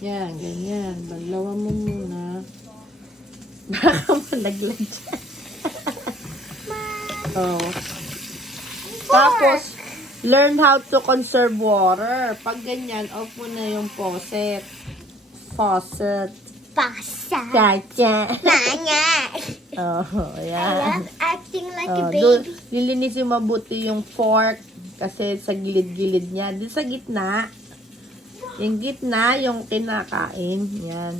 Yan, ganyan. Balawan mo muna. Baka malaglag dyan. Oh. Tapos, learn how to conserve water. Pag ganyan, off mo na yung faucet. Faucet. Pasa. Chacha. Manga. Oh, I yan. love acting like a Doon, baby. lilinisin mabuti yung fork kasi sa gilid-gilid niya. Doon sa gitna. Yung gitna, yung kinakain. Yan.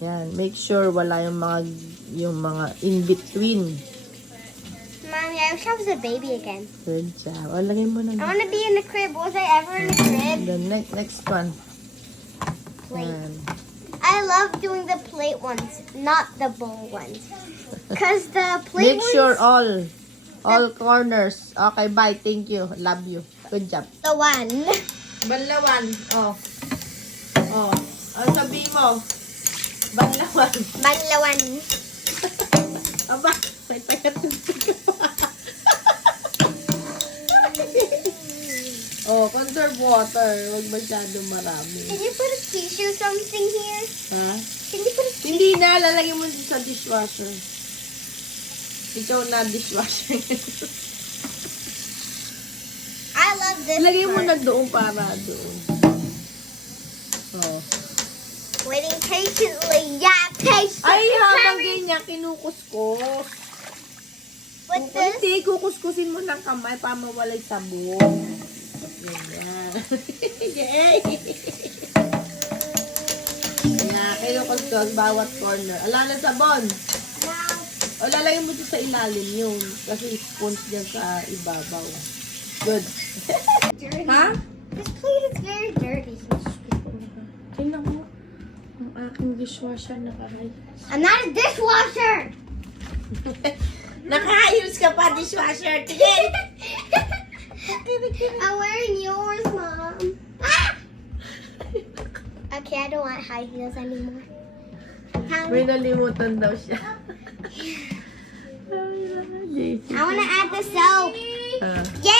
Yan. Make sure wala yung mga in between. Mommy, I wish I was a baby again. Good job. O, lagay mo na. I want to be in the crib. Was I ever in the crib? The next one. Plate. Yan. I love doing the plate ones, not the bowl ones. Because the plate Make ones, sure all corners. Okay, bye. Thank you. Love you. Good job. the one. Banlawan. Oh. Oh. Ano sabihin mo? Banlawan. Banlawan. Aba, may taga-tunsig ka pa. Oh, conserve water. Huwag masyado marami. Can you put a tissue something here? Ha? Can you put a Hindi na, lalagay mo din sa dishwasher. Ikaw na dishwasher. I love this Lagay mo part. na doon para doon. Oh. Waiting patiently. Yeah, patiently. Ay, habang ganyan, kinukuskus. With this? Hindi, kukuskusin mo ng kamay para mawala yung sabon. Ganyan. Yay! Yan, kinukuskus bawat corner. Ala na sabon. Now, O, lalagyan mo dito sa ilalim yun. Kasi sponge dyan sa ibabaw. Good. dirty. Ha? This plate is very dirty. Tingnan mo. Ang aking dishwasher nakaayos. I'm not a dishwasher. Nakaayos ka pa, dishwasher. Tingin! I'm wearing yours, Mom. Ah! Okay, I don't want high heels anymore. May nalimutan daw siya. I want to add the soap. Ah. Yay!